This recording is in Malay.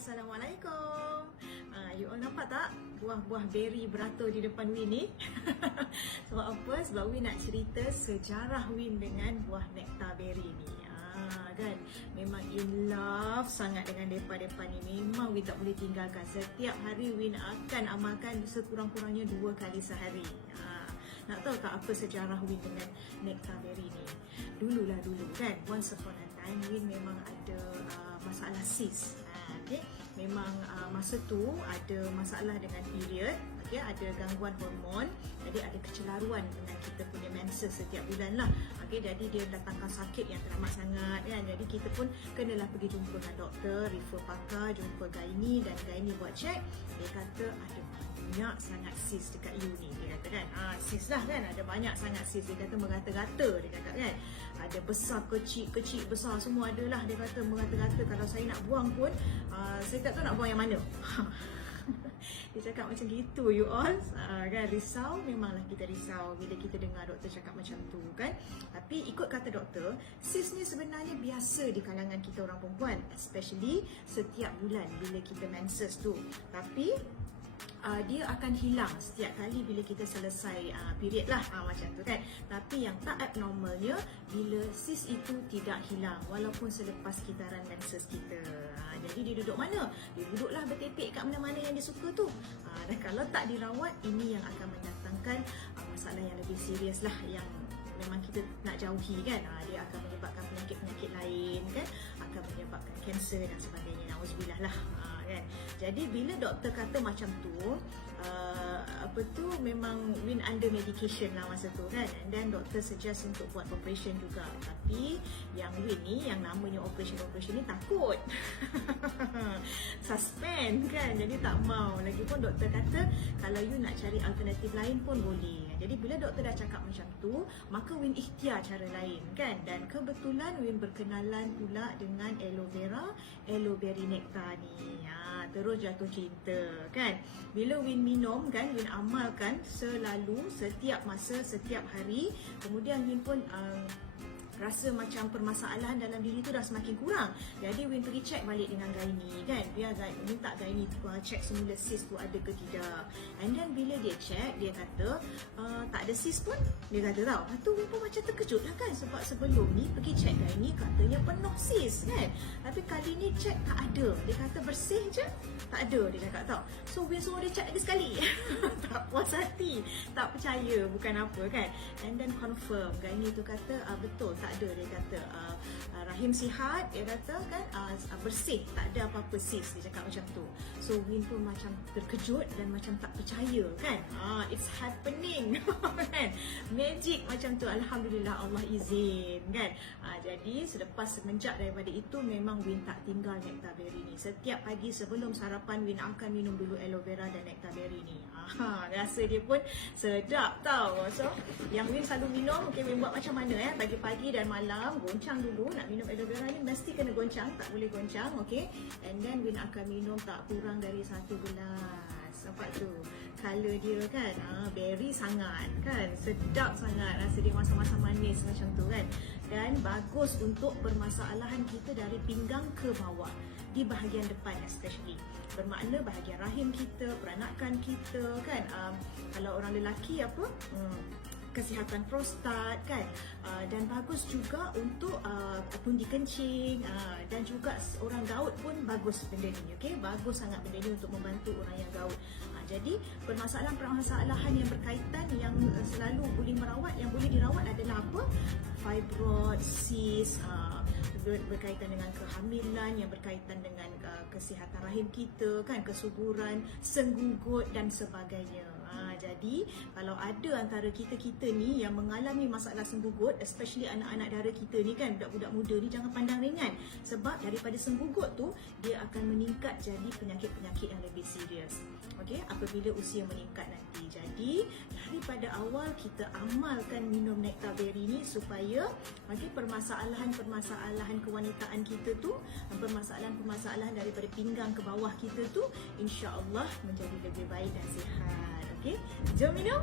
Assalamualaikum. You all nampak tak buah-buah beri beratur di depan Win ni? Sebab apa? Sebab Win nak cerita sejarah Win dengan buah nektar beri ni. Kan, memang in love sangat dengan depa-depa ni. Memang Win tak boleh tinggalkan. Setiap hari Win akan amalkan sekurang-kurangnya 2 kali sehari. Nak tahu tak apa sejarah Win dengan nektar beri ni? Dulu kan, once upon a time Win memang ada masalah sis. Okay? Memang masa tu ada masalah dengan period, okay? Ada gangguan hormon, jadi ada kecelaruan dengan kita punya menses setiap bulan lah. Okay? Jadi dia datangkan sakit yang teramat sangat kan? Jadi kita pun kenalah pergi jumpa dengan doktor, refer pakar, jumpa gynae, dan gynae buat check. Dia kata ada banyak sangat sis dekat you ni. Dia kata kan, sis lah kan, ada banyak sangat sis. Dia kata merata-rata, dia cakap kan, ada besar, kecil, besar, semua ada lah. Dia kata merata-rata, kalau saya nak buang pun saya tak tahu nak buang yang mana. Dia cakap macam gitu, you all. Kan, risau, memanglah kita risau bila kita dengar doktor cakap macam tu kan. Tapi ikut kata doktor, sis ni sebenarnya biasa di kalangan kita orang perempuan, especially setiap bulan bila kita menses tu. Tapi dia akan hilang setiap kali bila kita selesai period lah, macam tu kan. Tapi yang tak abnormalnya bila sis itu tidak hilang walaupun selepas kitaran menses kita. Jadi dia duduk mana? Dia duduklah bertepek kat mana-mana yang dia suka tu. Dan kalau tak dirawat, ini yang akan mendatangkan masalah yang lebih serius lah, yang memang kita nak jauhi kan. Dia akan menyebabkan penyakit-penyakit lain kan, akan menyebabkan kanser dan sebagainya. Nauzubillah lah kan. Jadi bila doktor kata macam tu, memang Win under medication lah masa tu kan. And then doktor suggest untuk buat operation juga. Tapi yang Win ni, yang namanya operation ni takut. Suspend kan, jadi tak mau. Lagipun doktor kata kalau you nak cari alternatif lain pun boleh. Jadi bila doktor dah cakap macam tu, maka Win ikhtiar cara lain kan. Dan kebetulan Win berkenalan pula dengan aloe vera, aloe berry nectar ni. Terus jatuh cinta kan. Bila Win minum kan, Win amalkan selalu, setiap masa, setiap hari. Kemudian Win pun rasa macam permasalahan dalam diri tu dah semakin kurang. Jadi Win pergi check balik dengan gynae kan. Biar minta gynae check semula sis tu ada ke tidak. And then bila dia check, dia kata tak ada sis pun. Dia kata tau. Lepas tu Win pun macam terkejut lah kan. Sebab sebelum ni pergi check gynae katanya penuh sis kan. Tapi kali ni check tak ada. Dia kata bersih je, tak ada, dia cakap tau. So Win suruh dia check lagi sekali. Tak puas hati, tak percaya, bukan apa kan. And then confirm, gynae tu kata betul, tak ada. Dia kata rahim sihat, dia kata kan, bersih, tak ada apa-apa sis. Dia cakap macam tu. So Win pun macam terkejut dan macam tak percaya kan. It's happening. Kan, magic macam tu. Alhamdulillah, Allah izin kan. Jadi semenjak daripada itu, memang Win tak tinggal nektar beri ni. Setiap pagi sebelum sarapan, Win akan minum dulu aloe vera dan nektar beri ni. Rasa dia pun sedap tau. So yang Win selalu minum, okay, Win buat macam mana pagi-pagi dan malam, goncang dulu. Nak minum aloe vera ni mesti kena goncang, tak boleh goncang, okay. And then Win akan minum tak kurang dari 1 gelas. Nampak tu color dia kan, berry sangat kan, sedap sangat. Rasa dia masam-masam manis macam tu kan. Dan bagus untuk permasalahan kita dari pinggang ke bawah, di bahagian depan especially. Bermakna bahagian rahim kita, peranakan kita kan. Kalau orang lelaki kesihatan prostat kan, dan bagus juga untuk pundi kencing, dan juga orang gaut pun bagus benda ni, okey, bagus sangat benda ni untuk membantu orang yang gaut. Jadi permasalahan yang berkaitan yang selalu boleh dirawat adalah apa? Fibroid, sis, berkaitan dengan kehamilan, yang berkaitan dengan kesihatan rahim kita kan, kesuburan, senggugut dan sebagainya. Jadi kalau ada antara kita ni yang mengalami masalah senggugut, especially anak-anak dara kita ni kan, budak-budak muda ni, jangan pandang ringan. Sebab daripada senggugut tu, dia akan meningkat jadi penyakit-penyakit yang lebih serius, okey, apabila usia meningkat nanti. Jadi daripada awal kita amalkan minum nektar beri ni supaya permasalahan kewanitaan kita tu, permasalahan daripada pinggang ke bawah kita tu, insya-Allah menjadi lebih baik dan sihat. Okey, jom minum.